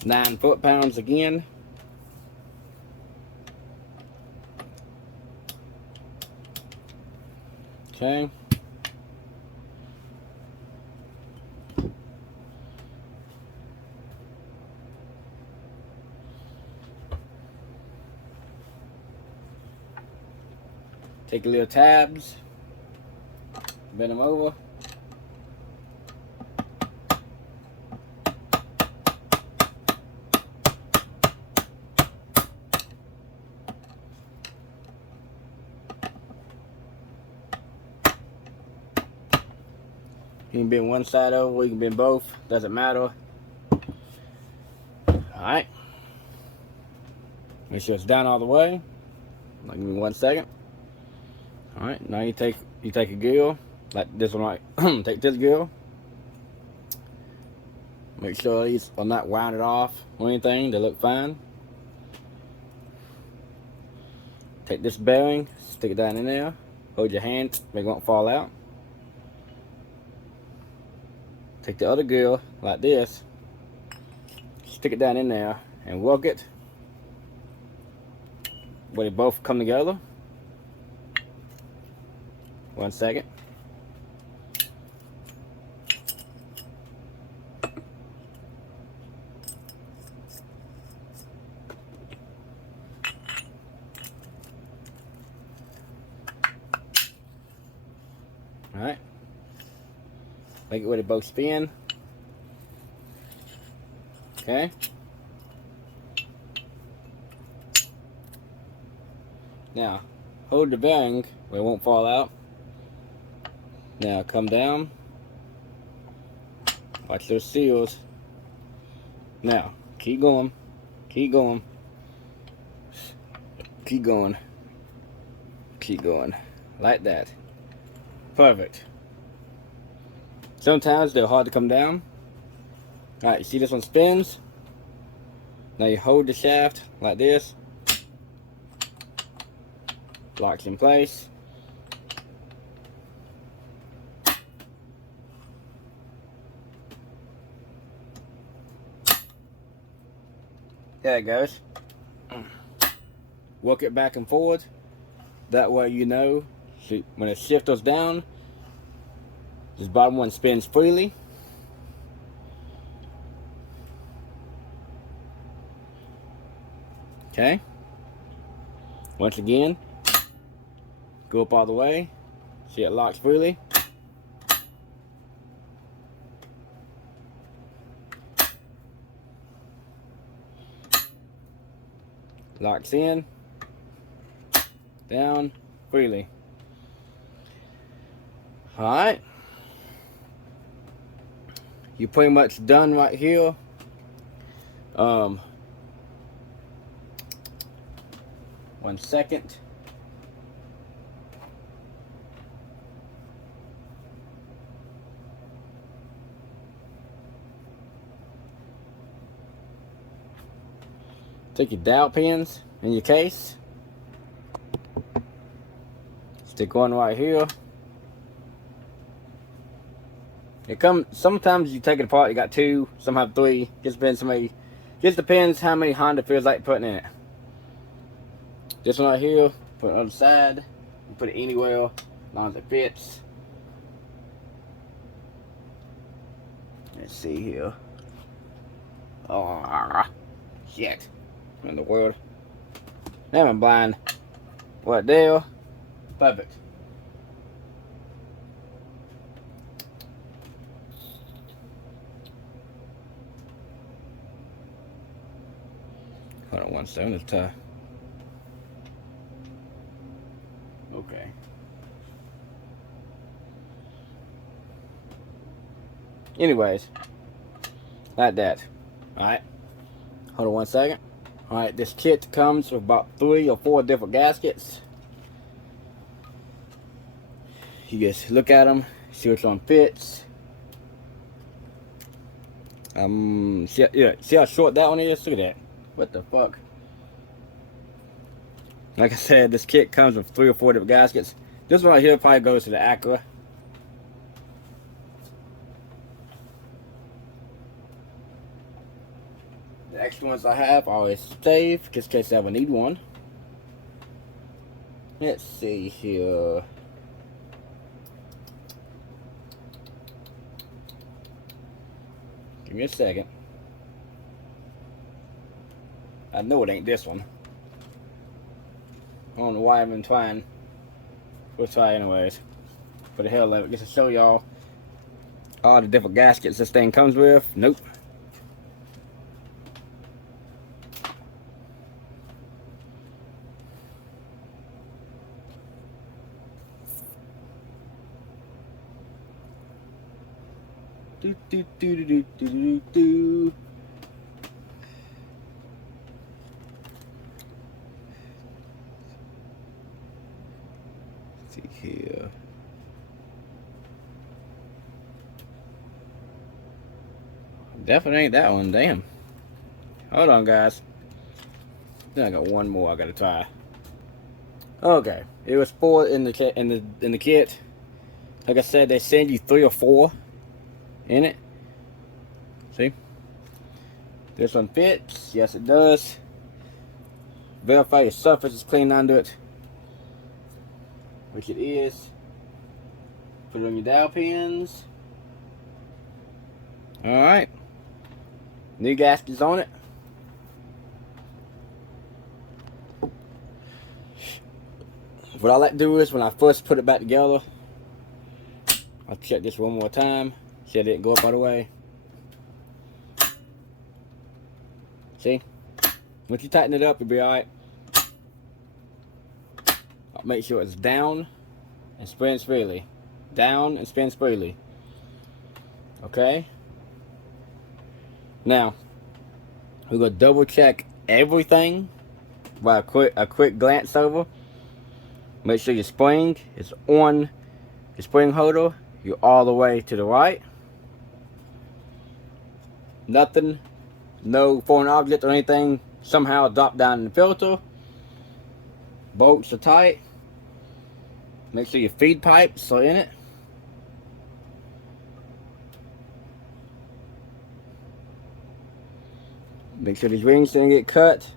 Nine foot-pounds again. Okay. Take your little tabs, bend them over. You can bend one side over, you can bend both, doesn't matter. Alright. Make sure it's down all the way. Like, give me 1 second. Alright, now you take a gill, like this one right. Take this gill. Make sure these are not rounded off or anything, they look fine. Take this bearing, stick it down in there. Hold your hand, make it won't fall out. Take the other gill like this, stick it down in there and work it where they both come together. 1 second. Alright. Make it where they both spin. Okay. Now, hold the bearing where it won't fall out. Now, come down. Watch those seals. Now, keep going. Keep going. Keep going. Keep going. Like that. Perfect. Sometimes they're hard to come down. Alright, you see this one spins? Now you hold the shaft like this. Locks in place. There it goes. Work it back and forward. That way you know when it shifts down, this bottom one spins freely. Okay. Once again, go up all the way. See it locks freely. Locks in. Down freely. Alright. You're pretty much done right here. 1 second. Take your dowel pins in your case. Stick one right here. Sometimes you take it apart, you got two, some have three. Just depends how many Honda feels like putting in it. This one right here, put it on the other side. You put it anywhere, as long as it fits. Let's see here. Oh, shit. What in the world? Now I'm blind. What there? Perfect. Hold on 1 second. Let's tie. Okay. Anyways, like that. Alright. Hold on 1 second. Alright, this kit comes with about 3 or 4 different gaskets. You just look at them, see which one fits. See how short that one is? Look at that. What the fuck? Like I said, this kit comes with 3 or 4 different gaskets. This one right here probably goes to the Acura. The extra ones I have I always save, just in case I ever need one. Let's see here. Give me a second. I know it ain't this one. I don't know why I've been trying. We'll try anyways. For the hell of it, just to show y'all all the different gaskets this thing comes with. Nope. Do do do do do do do. Let's see here. Definitely ain't that one. Damn. Hold on, guys. Then I got one more I gotta try. Okay, it was 4 in the kit. Like I said, they send you 3 or 4 in it. See? This one fits. Yes, it does. Verify your surface is clean under it, which it is. Put it on your dowel pins. Alright. New gaskets on it. What I like to do is when I first put it back together, I'll check this one more time. See, it didn't go up all the way. See? Once you tighten it up, you'll be alright. I'll make sure it's down and spins freely. Down and spins freely. Okay? Now, we're going to double check everything by a quick glance over. Make sure your spring is on the spring holder. You're all the way to the right. Nothing, no foreign object or anything somehow dropped down in the filter. Bolts are tight. Make sure your feed pipes are in it. Make sure these rings didn't get cut.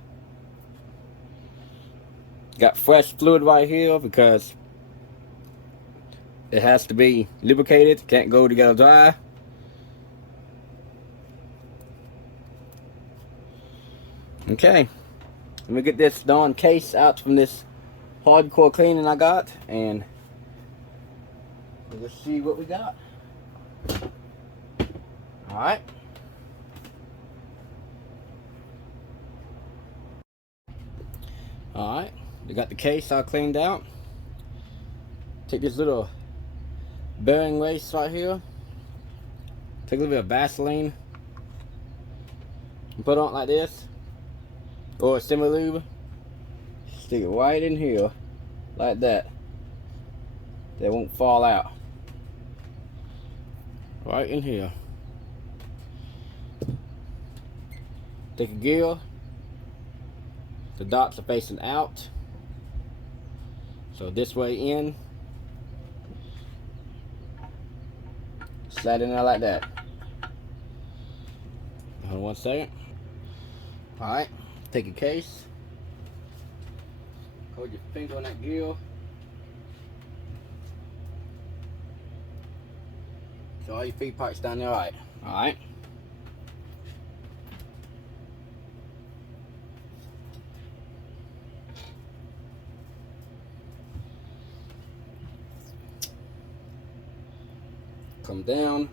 Got fresh fluid right here because it has to be lubricated. Can't go together dry. Okay, let me get this darn case out from this hardcore cleaning I got, and let's see what we got. Alright. Alright, we got the case all cleaned out. Take this little bearing lace right here. Take a little bit of Vaseline. And put it on like this. Or a semi lube. Stick it right in here. Like that. They won't fall out. Right in here. Take a gear. The dots are facing out. So this way in. Slide in there like that. Hold on one second. Alright, take your case. Hold your finger on that gear. So all your feed pipes down there, alright. Come down.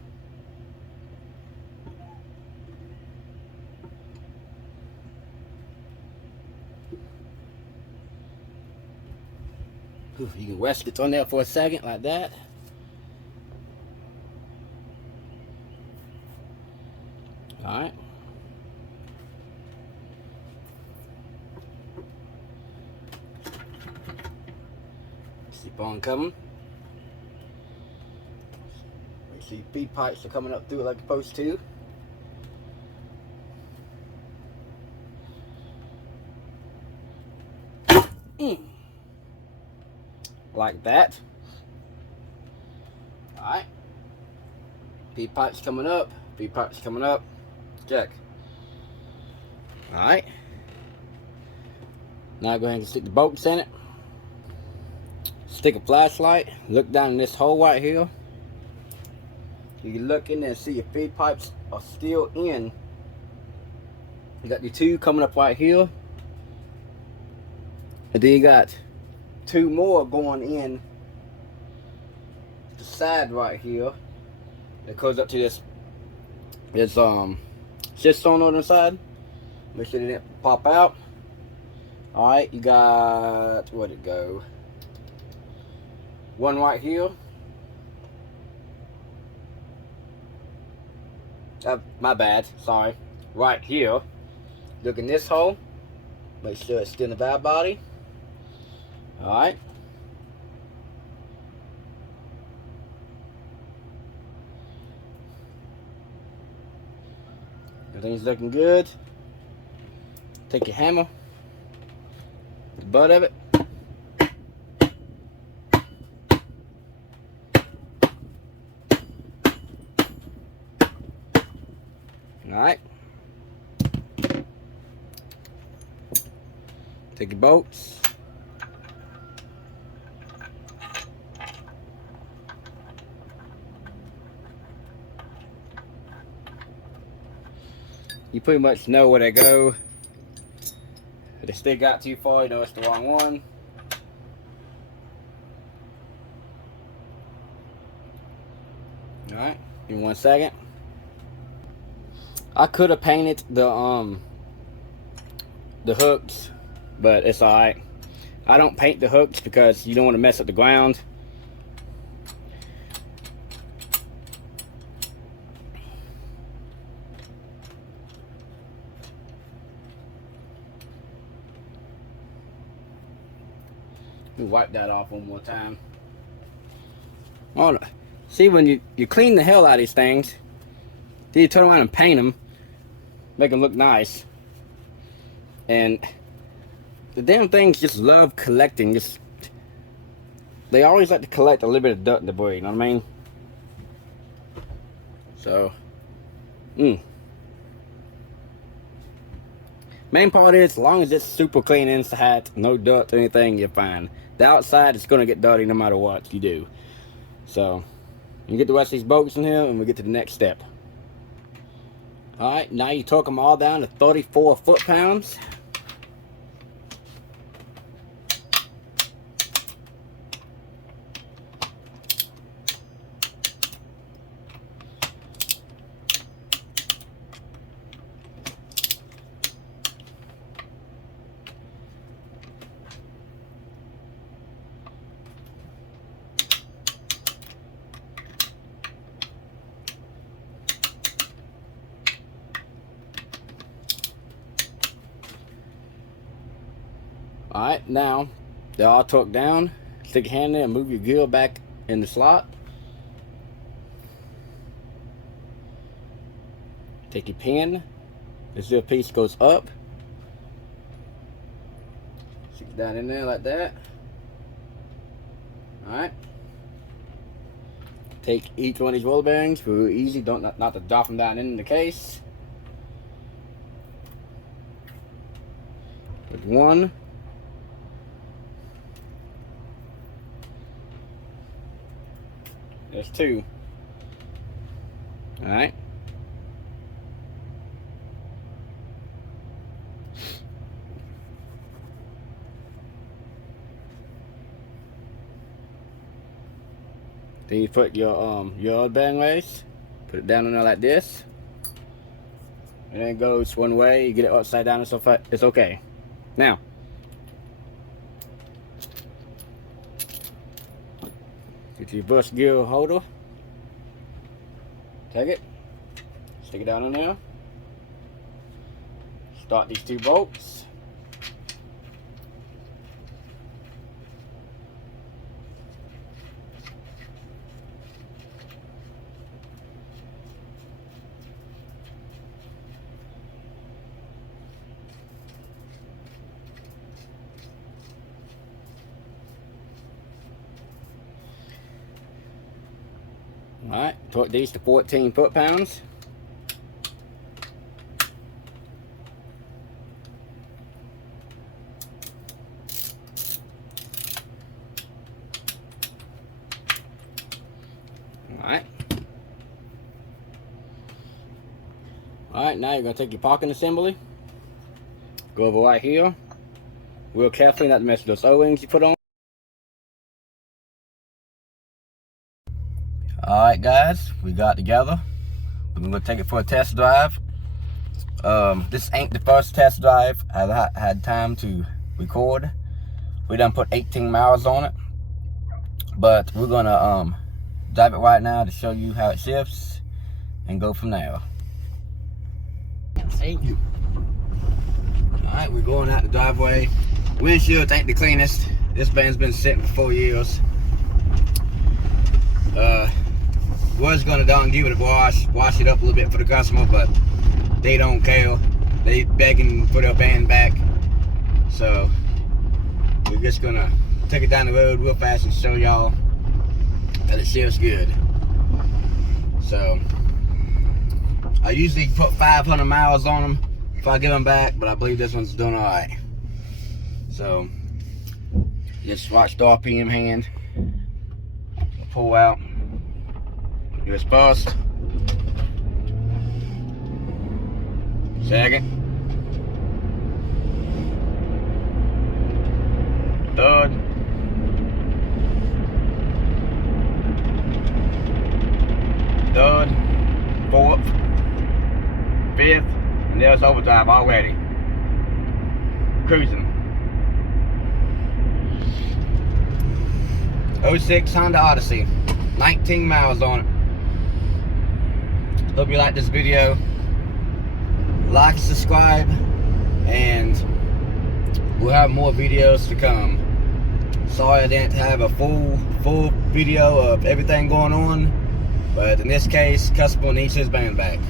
You can rest it on there for a second like that. Alright. Keep on coming. Make sure your feed pipes are coming up through it like they're supposed to. Like that. Alright. Feed pipes coming up. Feed pipes coming up. Check. Alright. Now go ahead and stick the bolts in it. Stick a flashlight. Look down in this hole right here. You can look in there and see your feed pipes are still in. You got your two coming up right here. And then you got two more going in the side right here. That goes up to this shitstone on the side. Make sure they didn't pop out. Alright, you got, where'd it go? One right here. My bad, sorry. Right here. Look in this hole. Make sure it's still in the valve body. Alright. Everything's looking good. Take your hammer, the butt of it. Alright. Take your bolts. You pretty much know where they go. If they still got too far, you know it's the wrong one. Alright, give me 1 second. I could have painted the hooks, but it's alright. I don't paint the hooks because you don't want to mess up the ground. Let me wipe that off one more time. Oh, see, when you clean the hell out of these things, then you turn around and paint them, make them look nice. And the damn things just love collecting. They always like to collect a little bit of dirt and debris, you know what I mean? So, main part is, as long as it's super clean inside, no dirt or anything, you're fine. The outside is going to get dirty no matter what you do. So, you get the rest of these bolts in here and we get to the next step. Alright, now you torque them all down to 34 foot-pounds. Alright, now they're all torqued down. Stick your hand in and move your gear back in the slot. Take your pin. This little piece goes up. Stick it down in there like that. Alright. Take each one of these roller bearings. Very easy. Not to drop them down in the case. Put one. There's two. Alright. Then you put your oil bearing race, put it down in there like this. And then it goes one way, you get it upside down and stuff like it's okay. Now, get your brush gear holder. Take it. Stick it down in there. Start these two bolts. Alright, torque these to 14 foot-pounds. Alright. Alright, now you're going to take your parking assembly. Go over right here. Real carefully not to mess with those O-rings you put on. Alright guys, we got together. We're going to take it for a test drive. This ain't the first test drive I've had time to record. We done put 18 miles on it. But we're going to drive it right now to show you how it shifts and go from there. Thank you. Alright, we're going out the driveway. Windshield ain't the cleanest. This van's been sitting for 4 years. Was gonna down give it a wash it up a little bit for the customer, but they don't care. They begging for their van back. So we're just gonna take it down the road real fast and show y'all that it shifts good. So I usually put 500 miles on them if I give them back, but I believe this one's doing alright. So just watch the RPM hand. Pull out. US first. Second. Third. Third. Fourth. Fifth. And there's overdrive already. Cruising. 06 Honda Odyssey. 19 miles on it. Hope you like this video. Like, subscribe, and we'll have more videos to come. Sorry I didn't have a full video of everything going on, but in this case, customer needs his van back.